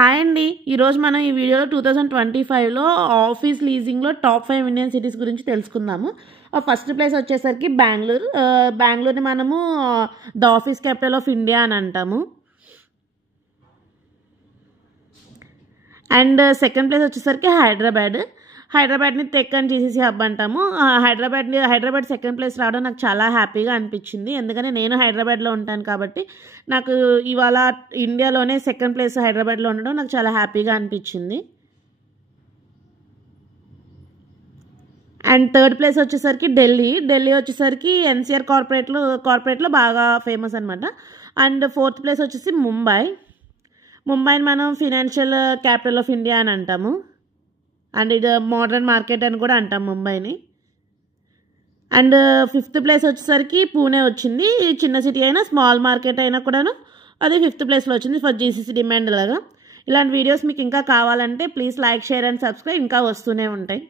Hi అండి. ఈరోజు మనం ఈ వీడియోలో 2025లో ఆఫీస్ లీజింగ్లో టాప్ 5 ఇండియన్ సిటీస్ గురించి తెలుసుకుందాము. ఫస్ట్ ప్లేస్ వచ్చేసరికి బెంగళూరు. బెంగళూరుని మనము the office capital of India అని అంటాము. అండ్ సెకండ్ ప్లేస్ వచ్చేసరికి హైదరాబాద్ని టెక్ అండ్ జీసీసీ హబ్ అంటాము. హైదరాబాద్ సెకండ్ ప్లేస్ రావడం నాకు చాలా హ్యాపీగా అనిపించింది. ఎందుకంటే నేను హైదరాబాద్లో ఉంటాను కాబట్టి నాకు ఇవాళ ఇండియాలోనే సెకండ్ ప్లేస్ హైదరాబాద్లో ఉండడం నాకు చాలా హ్యాపీగా అనిపించింది. అండ్ థర్డ్ ప్లేస్ వచ్చేసరికి ఢిల్లీ వచ్చేసరికి ఎన్సీఆర్ కార్పొరేట్లో బాగా ఫేమస్ అనమాట. అండ్ ఫోర్త్ ప్లేస్ వచ్చేసి ముంబైని మనం ఫినాన్షియల్ క్యాపిటల్ ఆఫ్ ఇండియా అని అంటాము. అండ్ ఇది మోడర్న్ మార్కెట్ అని కూడా అంటాం ముంబైని. అండ్ ఫిఫ్త్ ప్లేస్ వచ్చేసరికి పూణే వచ్చింది. చిన్న సిటీ అయినా స్మాల్ మార్కెట్ అయినా కూడాను అది ఫిఫ్త్ ప్లేస్లో వచ్చింది ఫర్ జీసీసీ డిమాండ్ లాగా. ఇలాంటి వీడియోస్ మీకు ఇంకా కావాలంటే please like, share and subscribe. ఇంకా వస్తూనే ఉంటాయి.